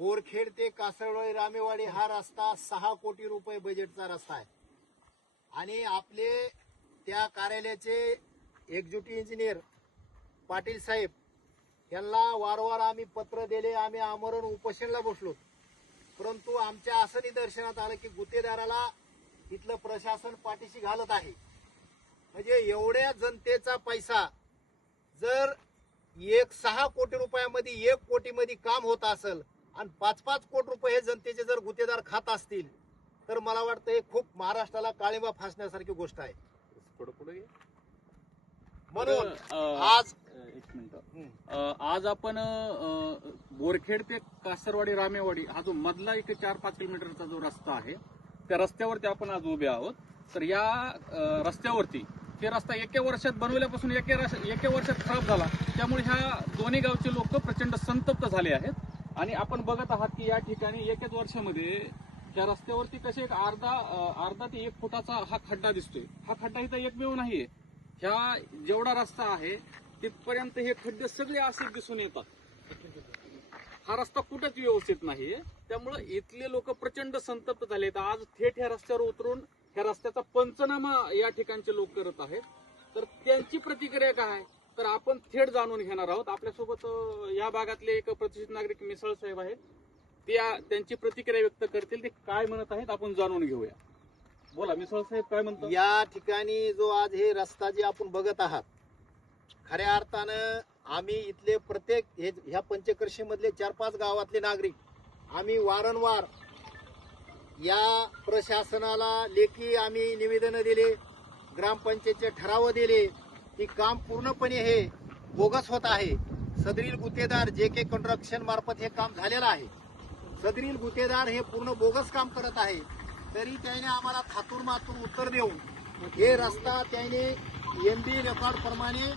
बोरखेड ते कासरवाडी रामेवाडी हा रस्ता 6 कोटी रुपये बजेटचा रस्ता आहे आणि आपले त्या कार्यालयाचे एक्झिक्युटिव्ह इंजिनियर पाटील साहेब यांना वारंवार आम्ही पत्र दिले, आम्ही आमरण उपोषणाला बसलो, परंतु आमच्या असं निदर्शनात आलं की गुत्तेदाराला इथलं प्रशासन पाठीशी घालत आहे. म्हणजे एवढ्या जनतेचा पैसा जर 6 कोटी रुपयामध्ये 1 कोटी मध्ये काम होत असेल आणि 5-5 कोटी रुपये हे जनतेचे जर गुत्तेदार खात असतील तर मला वाटतं हे खूप महाराष्ट्राला काळिंबा फासण्यासारखी गोष्ट आहे. म्हणून आज एक मिनिट, आज आपण बोरखेड ते कासरवाडी रामेवाडी हा जो मधला एक 4-5 किलोमीटरचा जो रस्ता आहे त्या रस्त्यावरती आपण आज उभे आहोत. तर या रस्त्यावरती ते रस्ता एके वर्षात बनवल्यापासून एके वर्षात खराब झाला, त्यामुळे ह्या दोन्ही गावचे लोक प्रचंड संतप्त झाले आहेत. आणि आपण बघत आहात की या ठिकाणी एकच वर्षामध्ये त्या रस्त्यावरती कसे एक अर्धा ते 1 फुटाचा हा खड्डा दिसतोय. हा खड्डा इथं एकमेव नाहीये, ह्या जेवढा रस्ता आहे तिथपर्यंत हे खड्डे सगळे असे दिसून येतात. हा रस्ता कुठंच व्यवस्थित नाहीये, त्यामुळे इथले लोक प्रचंड संतप्त झाले आहेत. आज थेट ह्या रस्त्यावर उतरून ह्या रस्त्याचा पंचनामा या ठिकाणचे लोक करत आहेत. तर त्यांची प्रतिक्रिया काय आहे तर आपण थेट जाणून घेणार आहोत. आपल्यासोबत या भागातले एक प्रतिष्ठित नागरिक मिसळ साहेब आहेत, त्यांची प्रतिक्रिया व्यक्त करतील. ते काय म्हणत आहेत आपण जाणून घेऊया. बोला मिसळ साहेब, काय म्हणतात? या ठिकाणी जो आज हे रस्ता जे आपण बघत आहात, खऱ्या अर्थानं आम्ही इथले प्रत्येक ह्या पंचकर्षी मधले 4-5 गावातले नागरिक आम्ही वारंवार या प्रशासनाला लेखी आम्ही निवेदन दिले, ग्रामपंचायतचे ठराव दिले की काम पूर्णपणे हे बोगस होत आहे. सदरील गुत्तेदार JK कंस्ट्रक्शन मार्फत हे काम झालेलं आहे. सदरील गुत्तेदार हे पूर्ण बोगस काम करत आहे. तरी त्याने आम्हाला थातूर मातूर उत्तर देऊन हे रस्ता त्याने MB रेकॉर्ड प्रमाणे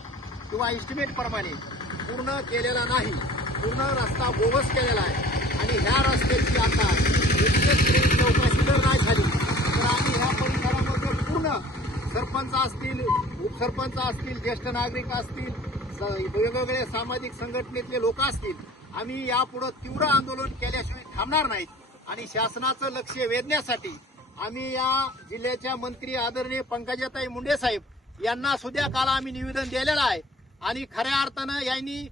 किंवा एस्टिमेट प्रमाणे पूर्ण केलेला नाही, पूर्ण रस्ता बोगस केलेला आहे. आणि ह्या रस्त्याची आता चौकशी जर नाही झाली तर आम्ही ह्या परिसरामध्ये पूर्ण सरपंच असतील, उपसरपंच असतील, ज्येष्ठ नागरिक असतील, वेगवेगळे सामाजिक संघटनेतले लोक असतील, आम्ही यापुढे तीव्र आंदोलन केल्याशिवाय थांबणार नाहीत. आणि शासनाचं लक्ष वेधण्यासाठी आम्ही या जिल्ह्याच्या मंत्री आदरणीय पंकजाताई मुंडे साहेब यांना सुद्धा काल आम्ही निवेदन दिलेलं आहे. आणि खऱ्या अर्थानं यांनी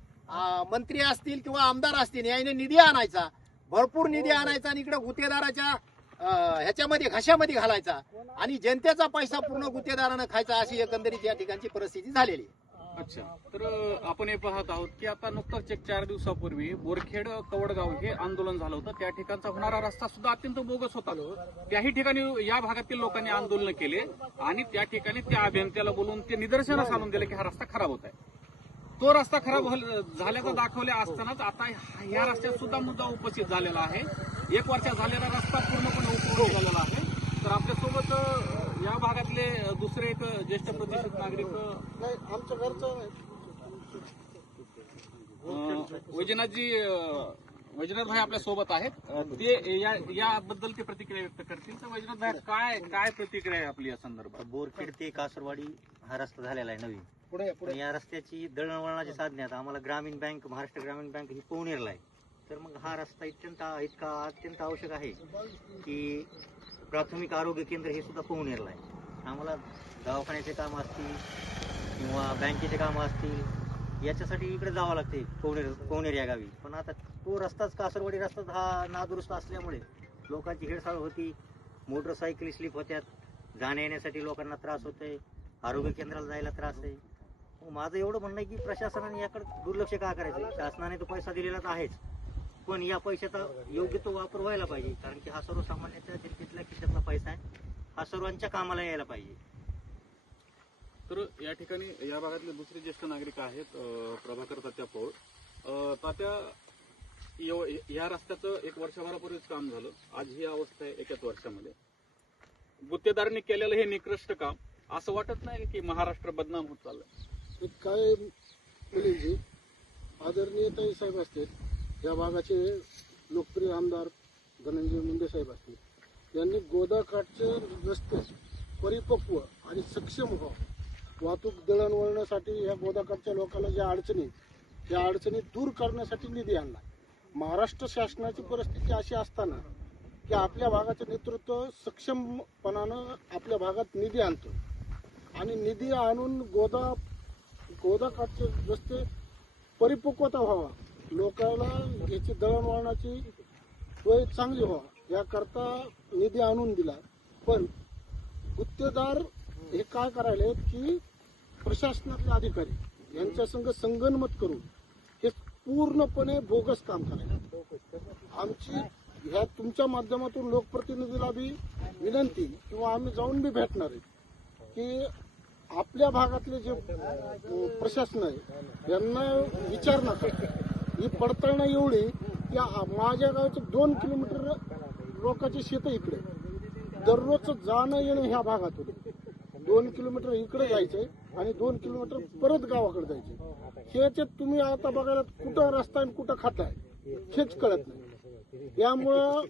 मंत्री असतील किंवा आमदार असतील यांनी निधी आणायचा, भरपूर निधी आणायचा आणि इकडे गुत्तेदाराच्या ह्याच्यामध्ये घशामध्ये घालायचा आणि जनतेचा पैसा पूर्ण गुत्तेदारानं खायचा, अशी एकंदरीत या ठिकाणची परिस्थिती झालेली आहे. अच्छा, तर आपण हे पाहत आहोत की आता नुकतंच 4 दिवसापूर्वी बोरखेड कवडगाव हे आंदोलन झालं होतं. त्या ठिकाणचा होणारा रस्ता सुद्धा अत्यंत बोगस होता. त्याही ठिकाणी या भागातील लोकांनी आंदोलन केले आणि त्या ठिकाणी त्या अभियंत्याला बोलून ते निदर्शनास आणून दिले की हा रस्ता खराब होत आहे. तो रस्ता खराब झाल्याचं दाखवले असतानाच आता ह्या रस्त्यात सुद्धा मुद्दा उपस्थित झालेला आहे. 1 वर्षात झालेला रस्ता पूर्णपणे उपयोग झालेला आहे. तर आपल्यासोबत या भागातले दुसरे एक ज्येष्ठ प्रतिष्ठित नागरिक आमच्या घरचं वैजनाथ भाई आपल्या सोबत आहेत. ते याबद्दल ते प्रतिक्रिया व्यक्त करतील. तर वैजनाथ भाई, काय प्रतिक्रिया आहे आपली या संदर्भात? बोरखेड ते कासरवाडी हा रस्ता झालेला आहे नवीन. पुढे या रस्त्याची दळणवळणाची साधण्यात आम्हाला ग्रामीण बँक, महाराष्ट्र ग्रामीण बँक ही पवनेरला आहे. तर मग हा रस्ता अत्यंत आवश्यक आहे की प्राथमिक आरोग्य केंद्र हे सुद्धा पवनेरला आहे. आम्हाला दवाखान्याचे काम असतील किंवा बँकेचे कामं असतील याच्यासाठी इकडे जावं लागते पवनेर या गावी. पण आता तो रस्ताच कासरवाडी रस्ताच हा नादुरुस्त असल्यामुळे लोकांची हेळसाळ होती, मोटरसायकली स्लिप होत्यात, जाण्या येण्यासाठी लोकांना त्रास होतोय, आरोग्य केंद्राला जायला त्रास आहे. माझं एवढं म्हणणं आहे की प्रशासनाने याकडे दुर्लक्ष का करायचं? शासनाने तो पैसा दिलेलाच आहेच, पण या पैशाचा योग्य तो वापर व्हायला पाहिजे. कारण की हा सर्वसामान्याच्या जनतेतल्या खिशातला पैसा आहे, हा सर्वांच्या कामाला यायला पाहिजे. तर या ठिकाणी या भागातले दुसरे ज्येष्ठ नागरिक आहेत प्रभाकर तात्या पौळ. तात्या, या रस्त्याचं 1 वर्षभरापूर्वीच काम झालं, आज ही अवस्था आहे 1 वर्षामध्ये. गुत्तेदारांनी केलेलं हे निकृष्ट काम, असं वाटत नाही की महाराष्ट्र बदनाम होत चाललंय? काय मुलींची आदरणीय ताई साहेब असतील, या भागाचे लोकप्रिय आमदार धनंजय मुंडे साहेब असतील, यांनी गोदाकाठचे रस्ते परिपक्व आणि सक्षम व्हावं, वाहतूक दळणवळणासाठी या गोदाकाठच्या लोकांना ज्या अडचणी त्या अडचणी दूर करण्यासाठी निधी आणला. महाराष्ट्र शासनाची परिस्थिती अशी असताना की आपल्या भागाचं नेतृत्व सक्षमपणानं आपल्या भागात निधी आणतो आणि निधी आणून गोदाकाठचे रस्ते परिपक्वता व्हावा, लोकांना याची दळणवळणाची सोय चांगली व्हावा याकरता निधी आणून दिला. पण गुत्तेदार हे काय करायले की प्रशासनातले अधिकारी यांच्या संग संगनमत करून हे पूर्णपणे बोगस काम करायला. आमची ह्या तुमच्या माध्यमातून लोकप्रतिनिधीला बी विनंती किंवा आम्ही जाऊन बी भेटणार आहे की आपल्या भागातले जे प्रशासन आहे यांना विचार नका. ही पडताळणं एवढी की माझ्या गावचे 2 किलोमीटर लोकांची शेतं इकडे, दररोजचं जाणं येणं ह्या भागात होतं. 2 किलोमीटर इकडे जायचंय आणि 2 किलोमीटर परत गावाकडे जायचंय. ह्याच्यात तुम्ही आता बघायला कुठं रस्ता आणि कुठं खाता आहे हेच कळत नाही. त्यामुळं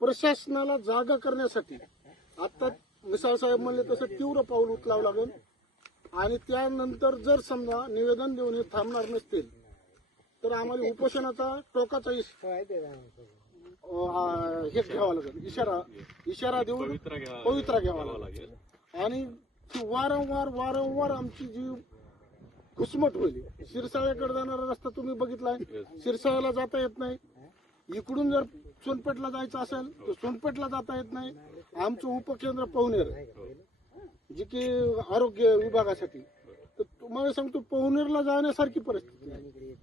प्रशासनाला जागा करण्यासाठी आता मिसाळ साहेब म्हणले तसं तीव्र पाऊल उचलावं लागेल आणि त्यानंतर जर समजा निवेदन देऊन हे थांबणार नसतील तर आम्हाला उपोषणाचा टोकाचा हे घ्यावा लागेल, इशारा देऊन पवित्रा घ्यावा लागेल. आणि वारंवार आमची जी घुसमट होईल. शिरसाळ्याकडे जाणारा रस्ता तुम्ही बघितलाय, शिरसाळ्याला जाता येत नाही. इकडून जर सोनपेठला जायचं असेल तर सोनपेठला जाता येत नाही. आमचं उपकेंद्र पवनेर जे की आरोग्य विभागासाठी, तर तुम्हाला सांगतो पवनेरला जाण्यासारखी परिस्थिती आहे.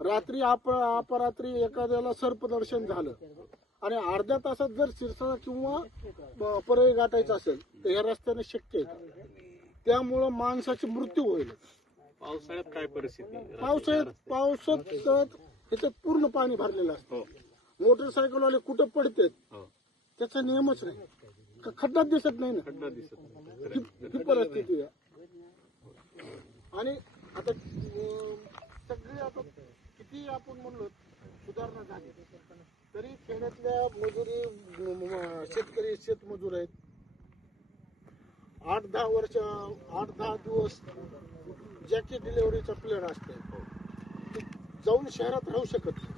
रात्री अपरात्री एखाद्याला सर्पदर्शन झालं आणि अर्ध्या तासात जर सिरसाळा किंवा परळी गाठायचं असेल तर ह्या रस्त्याने शक्य आहे. त्यामुळं माणसाची मृत्यू होईल. पावसाळ्यात काय परिस्थिती? पावसात ह्याच्यात पूर्ण पाणी भरलेलं असतं. मोटरसायकलवाले कुठं पडतात त्याचा नियमच नाही. खड्डाच दिसत नाही ना, ही परिस्थिती आहे. आणि आता सगळे आता किती आपण म्हणलो सुधारणा झाली तरी खेड्यातल्या मजुरी शेतकरी शेतमजूर आहेत. 8-10 दिवस जॅकेट डिलिव्हरीचा प्लॅन असते, जाऊन शहरात राहू शकत नाही.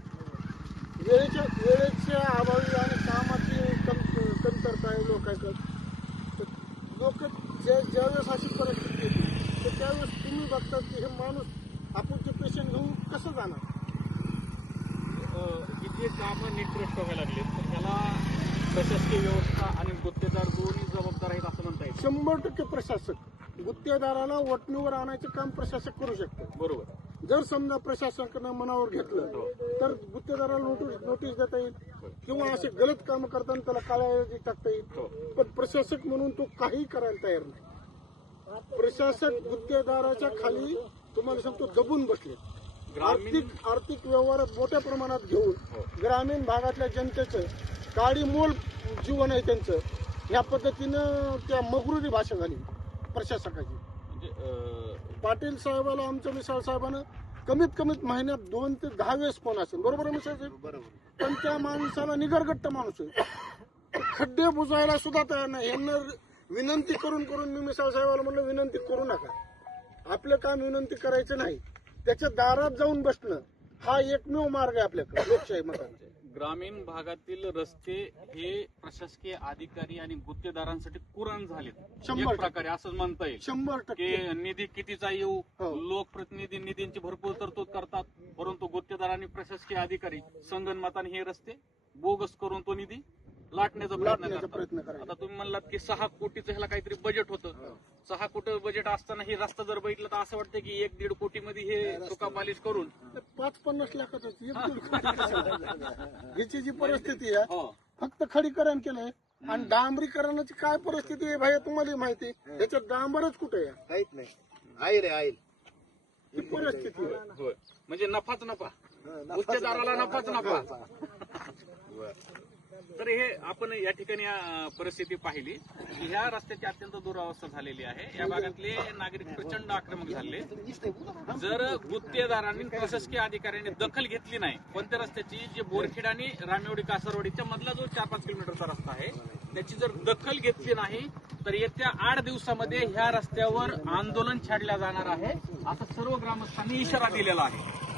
वेळेच्या अभावी आणि कामाची कमतरता आहे लोकांकडे. लोक ज्यावेळेस अशी परिस्थिती येते तर त्यावेळेस तुम्ही बघतात की हे माणूस आपण ते पेशंट घेऊन कसं जाणार. इथे कामं निकृष्ट व्हायला लागले तर त्याला प्रशासकीय व्यवस्था आणि गुत्तेदार दोन्ही जबाबदार आहेत असं म्हणता येईल. 100% प्रशासक गुत्तेदाराला वटणीवर आणायचं काम प्रशासक करू शकतो. बरोबर. जर समजा प्रशासकानं मनावर घेतलं तर गुत्तेदाराला नोटीस देता येईल किंवा असे गलत काम करताना त्याला काळ्या टाकता येईल. पण प्रशासक म्हणून तो काही करायला तयार नाही. प्रशासक गुत्तेदाराच्या खाली तुम्हाला सांगतो दबून बसले. आर्थिक व्यवहार मोठ्या प्रमाणात घेऊन ग्रामीण भागातल्या जनतेचं काडीमोल जीवन आहे त्यांचं. ह्या पद्धतीनं त्या मगरुरी भाषा झाली प्रशासकाची. पाटील साहेबाला आमच्या मिसाळ साहेबानं कमीत महिन्यात 2 ते 10 वेळेस फोन असेल. बरोबर आहे मिसाळ साहेब? पण त्या माणसाला निगरगट्ट माणूस आहे. खड्डे बुजायला सुद्धा तयार नाही. यांना विनंती करून मी मिसाळ साहेबाला म्हणलं विनंती करू नका, आपलं काम विनंती करायचं नाही, त्याच्या दारात जाऊन बसणं हा एकमेव मार्ग आहे आपल्याकडे लोकशाही मतांचा. ग्रामीण भागातील रस्ते हे प्रशासकीय अधिकारी आणि गुत्तेदारांसाठी कुरण झालेत 100% प्रकारे असं म्हणता येईल. 100% की निधी कितीचा येऊ, लोकप्रतिनिधी निधींची भरपूर तरतूद करतात, परंतु गुत्तेदार आणि प्रशासकीय अधिकारी संगनमताने हे रस्ते बोगस करून तो निधी लाटण्याचा प्रयत्न करतात. आता तुम्ही म्हणलात की 6 कोटीचं ह्याला काहीतरी बजेट होतं. 6 कोटी बजेट असताना हे रस्ता जर बघितलं तर असं वाटतं की 1-1.5 कोटी मध्ये हे चुका पालिश करून 5-50 लाखाचं ह्याची जी परिस्थिती आहे फक्त खडीकरण केलंय आणि डांबरीकरणाची काय परिस्थिती आहे भाई तुम्हाला माहिती. ह्याच्यात डांबरच कुठे आहे? काहीच नाही. आहे ही परिस्थिती आहे. म्हणजे नफाच नफा, गुत्तेदाराला नफाच नफा. तर हे आपण या ठिकाणी परिस्थिती पाहिली की ह्या रस्त्याची अत्यंत दुरावस्था झालेली आहे. या भागातले नागरिक प्रचंड आक्रमक झाले. जर गुत्तेदारांनी प्रशासकीय अधिकाऱ्यांनी दखल घेतली नाही कोणत्या रस्त्याची, जे बोरखेड आणि रामेवाडी कासरवाडीच्या मधला जो 4-5 किलोमीटरचा रस्ता आहे त्याची जर दखल घेतली नाही तर येत्या 8 दिवसामध्ये ह्या रस्त्यावर आंदोलन छेडल्या जाणार आहे असा सर्व ग्रामस्थांनी इशारा दिलेला आहे.